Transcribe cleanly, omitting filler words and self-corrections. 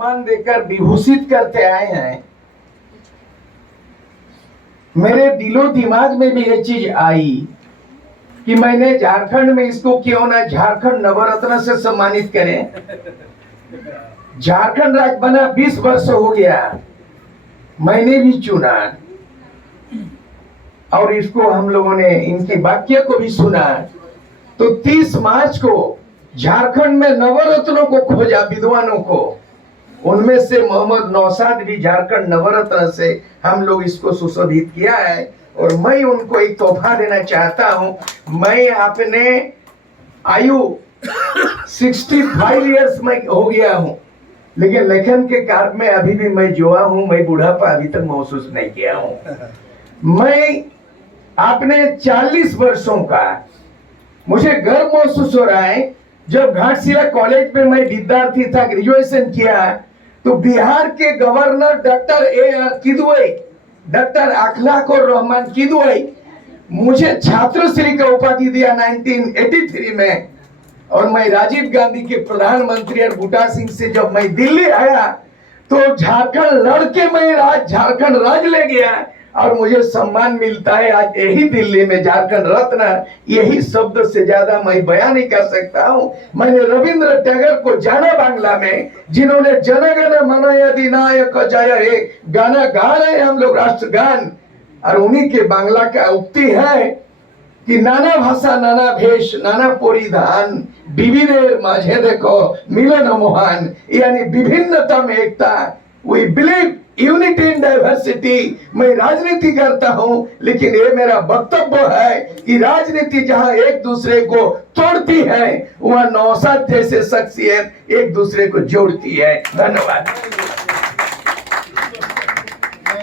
सम्मान देकर विभूषित करते आए हैं। मेरे दिलो दिमाग में भी ये चीज आई कि मैंने झारखंड में इसको क्यों ना झारखंड नवरत्न से सम्मानित करें। झारखंड राज्य बना 20 वर्ष हो गया, मैंने भी चुना और इसको हम लोगों ने इनके वाक्य को भी सुना। तो 30 मार्च को झारखंड में नवरत्नों को खोजा, विद्वानों को, उनमें से मोहम्मद नौशाद भी झारखंड नवरत्न से हम लोग इसको सुशोभित किया है। और मैं उनको एक तोहफा देना चाहता हूं। मैं अपने आयु 65 इयर्स में हो गया हूं, लेकिन लेखन के कार्य में अभी भी मैं जुआ हूं। मैं बुढ़ापा अभी तक महसूस नहीं किया हूं। मैं अपने 40 वर्षों का मुझे गर्व महसूस हो रहा है। जब घाटशिला कॉलेज में मैं विद्यार्थी था, ग्रेजुएशन किया, तो बिहार के governor doctor A.R. Kidwai, doctor अखलाक और रहमान किदवई मुझे छात्रश्री का उपाधि दिया 1983 में। और मैं राजीव गांधी के प्रधानमंत्री और बूटा सिंह से जब मैं दिल्ली आया तो झारखंड लड़के मैं झारखंड राज्य ले गया और मुझे सम्मान मिलता है आज यही दिल्ली में, झारखंड रत्न। यही शब्द से ज्यादा मैं बयान नहीं कर सकता हूं। मैंने रविंद्र टैगोर को जाना बांग्ला में, जिन्होंने जन गण मन अधिनायक जय हे गाना गा रहे हैं हम लोग राष्ट्रगान। और उन्हीं के बांग्ला का उक्ति है कि नाना भाषा नाना भेष नाना परिधान विविधेर माझे देखो मिलन मोहन, यानी विभिन्नता में एकता। We believe unity in diversity. मैं राजनीति करता हूं, लेकिन ये मेरा वक्तव्य है कि राजनीति जहां एक दूसरे को तोड़ती है, वहां नौशाद जैसे शख्सियत एक दूसरे को जोड़ती है। धन्यवाद।